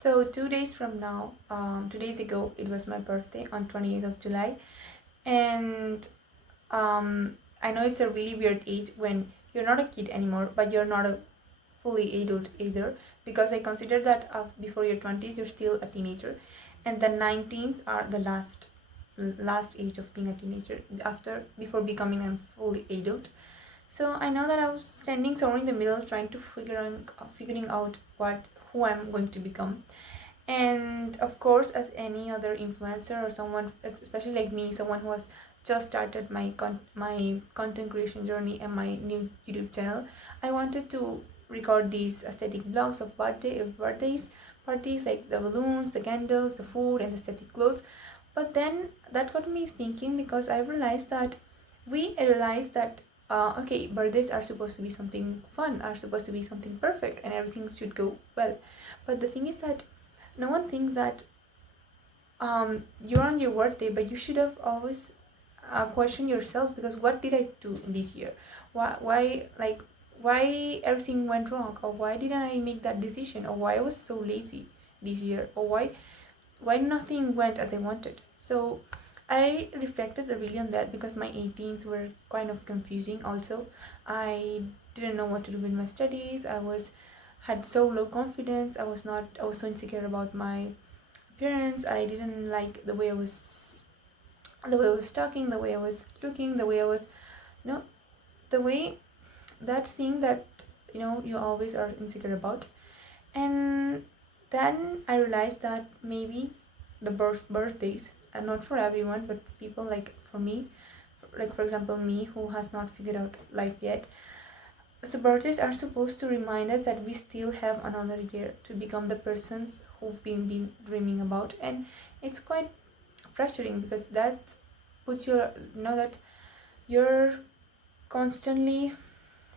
So 2 days from now, 2 days ago, it was my birthday on 28th of July. And I know it's a really weird age when you're not a kid anymore, but you're not a fully adult either, because I consider that before your 20s, you're still a teenager. And the 19s are the last age of being a teenager before becoming a fully adult. So I know that I was standing somewhere in the middle, trying to figuring out who I'm going to become. And of course, as any other influencer or someone, especially like me, someone who has just started my content creation journey and my new YouTube channel, I wanted to record these aesthetic vlogs of birthdays, parties, like the balloons, the candles, the food, and the aesthetic clothes. But then that got me thinking, because I realized that okay, birthdays are supposed to be something fun, are supposed to be something perfect, and everything should go well. But the thing is that no one thinks that you're on your birthday, but you should have always questioned yourself, because what did I do in this year? Why everything went wrong, or why didn't I make that decision, or why I was so lazy this year, or why nothing went as I wanted. So I reflected really on that, because my 18s were kind of confusing also. I didn't know what to do with my studies. Had so low confidence. I was so insecure about my appearance. I didn't like the way I was talking, the way I was looking, the way I was, you know, the way, that thing that, you always are insecure about. And then I realized that maybe the birthdays are not for everyone, but people like for me, like for example me, who has not figured out life yet. So birthdays are supposed to remind us that we still have another year to become the persons who've been dreaming about. And it's quite pressuring, because that puts that you're constantly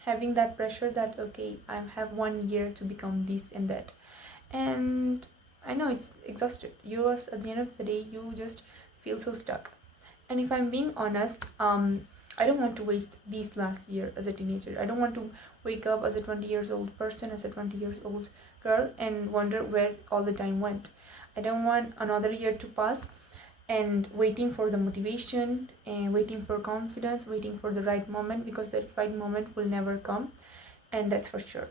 having that pressure that, okay, I have 1 year to become this and that. And I know it's exhausted. At the end of the day, you just feel so stuck. And if I'm being honest, I don't want to waste this last year as a teenager. I don't want to wake up as a 20 years old person, as a 20 years old girl, and wonder where all the time went. I don't want another year to pass and waiting for the motivation and waiting for confidence, waiting for the right moment, because the right moment will never come. And that's for sure.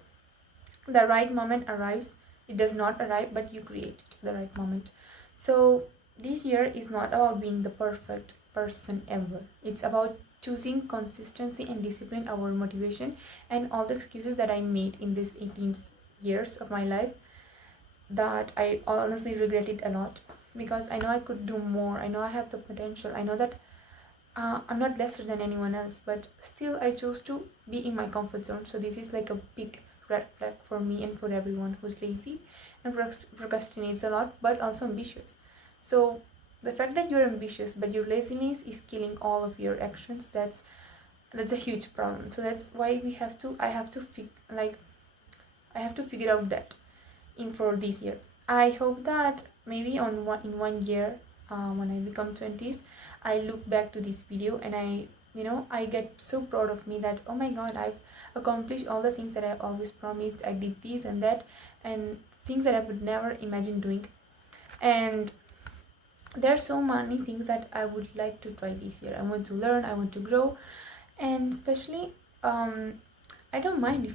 The right moment arrives. It does not arrive, but you create the right moment. So this year is not about being the perfect person ever. It's about choosing consistency and discipline our motivation. And all the excuses that I made in these 18 years of my life, that I honestly regret it a lot, because I know I could do more. I know I have the potential. I know that I'm not lesser than anyone else, but still I chose to be in my comfort zone. So this is like a big red flag for me and for everyone who's lazy and procrastinates a lot, but also ambitious. So the fact that you're ambitious but your laziness is killing all of your actions, that's a huge problem. So that's why I have to figure out that in for this year. I hope that maybe in 1 year, when I become 20s, I look back to this video and I get so proud of me that, oh my god, I've accomplished all the things that I always promised. I did this and that, and things that I would never imagine doing. And there are so many things that I would like to try this year. I want to learn, I want to grow, and especially I don't mind if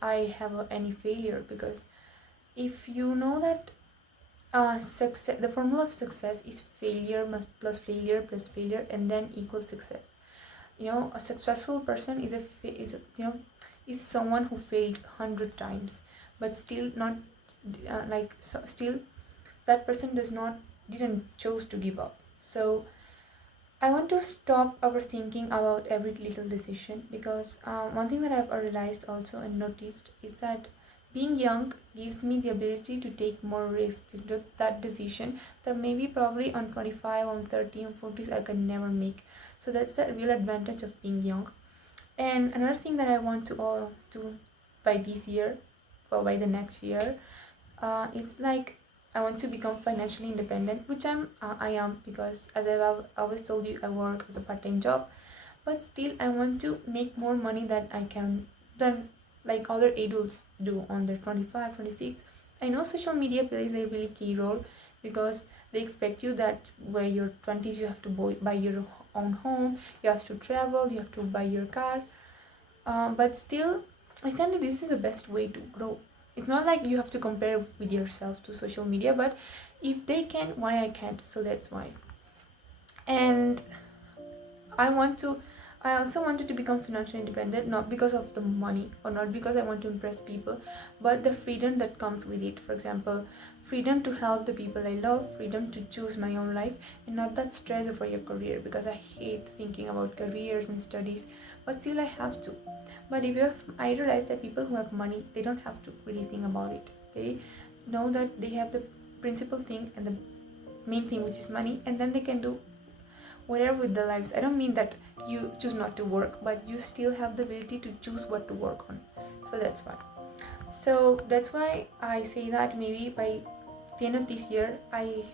I have any failure, because if you know that success, the formula of success is plus failure plus failure and then equals success. A successful person is someone who failed 100 times, but still not still that person didn't choose to give up. So I want to stop overthinking about every little decision, because one thing that I've realized also and noticed is that being young gives me the ability to take more risks, to do that decision that maybe probably on 25, on 30, on 40s I could never make. So that's the real advantage of being young. And another thing that I want to all do by this year, or by the next year, it's like I want to become financially independent, which I am, because as I've always told you, I work as a part-time job, but still I want to make more money than like other adults do on their 25, 26. I know social media plays a really key role because they expect you that by your 20s you have to buy your own home, you have to travel, you have to buy your car. But still, I think that this is the best way to grow. It's not like you have to compare with yourself to social media, but if they can, why I can't? So that's why. And I want to I also wanted to become financially independent, not because of the money or not because I want to impress people, but the freedom that comes with it. For example, freedom to help the people I love, freedom to choose my own life, and not that stress over your career, because I hate thinking about careers and studies, but still I have to. But I realize that people who have money, they don't have to really think about it. They know that they have the principal thing and the main thing, which is money, and then they can do whatever with their lives. I don't mean that you choose not to work, but you still have the ability to choose what to work on. So that's why. So that's why I say that maybe by the end of this year, I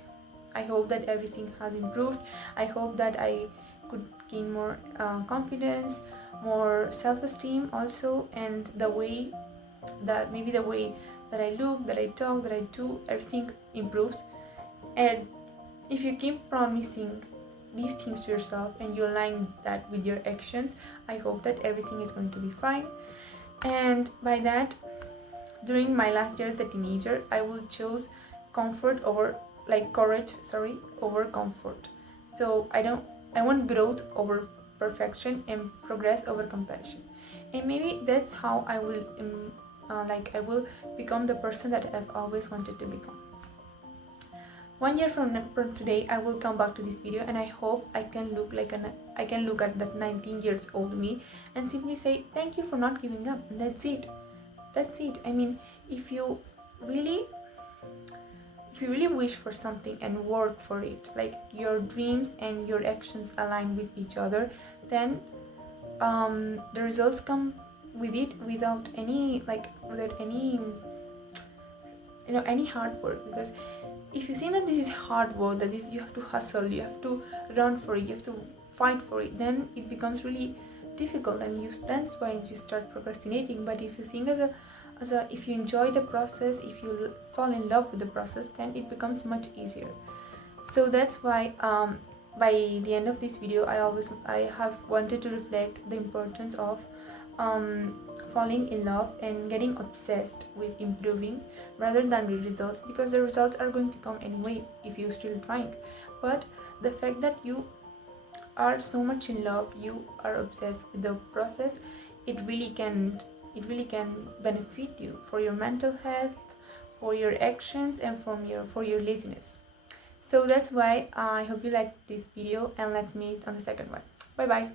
hope that everything has improved. I hope that I could gain more confidence, more self-esteem also, and the way that I look, that I talk, that I do, everything improves. And if you keep promising these things to yourself and you align that with your actions, I hope that everything is going to be fine. And by that, during my last year as a teenager, I will choose comfort over courage over comfort. So I want growth over perfection and progress over compassion. And maybe that's how I will I will become the person that I've always wanted to become. 1 year from today, I will come back to this video, and I hope I can look at that 19 years old me and simply say thank you for not giving up. And that's it. I mean, if you really wish for something and work for it, like your dreams and your actions align with each other, then the results come with it without any any hard work. Because if you think that this is hard work, that is you have to hustle, you have to run for it, you have to fight for it, then it becomes really difficult, and that's why you start procrastinating. But if you think if you enjoy the process, if you fall in love with the process, then it becomes much easier. So that's why by the end of this video, I have wanted to reflect the importance of falling in love and getting obsessed with improving rather than the results, because the results are going to come anyway if you're still trying. But the fact that you are so much in love, you are obsessed with the process, it really can benefit you for your mental health, for your actions, and for your laziness. So that's why I hope you liked this video, and let's meet on the second one. Bye bye.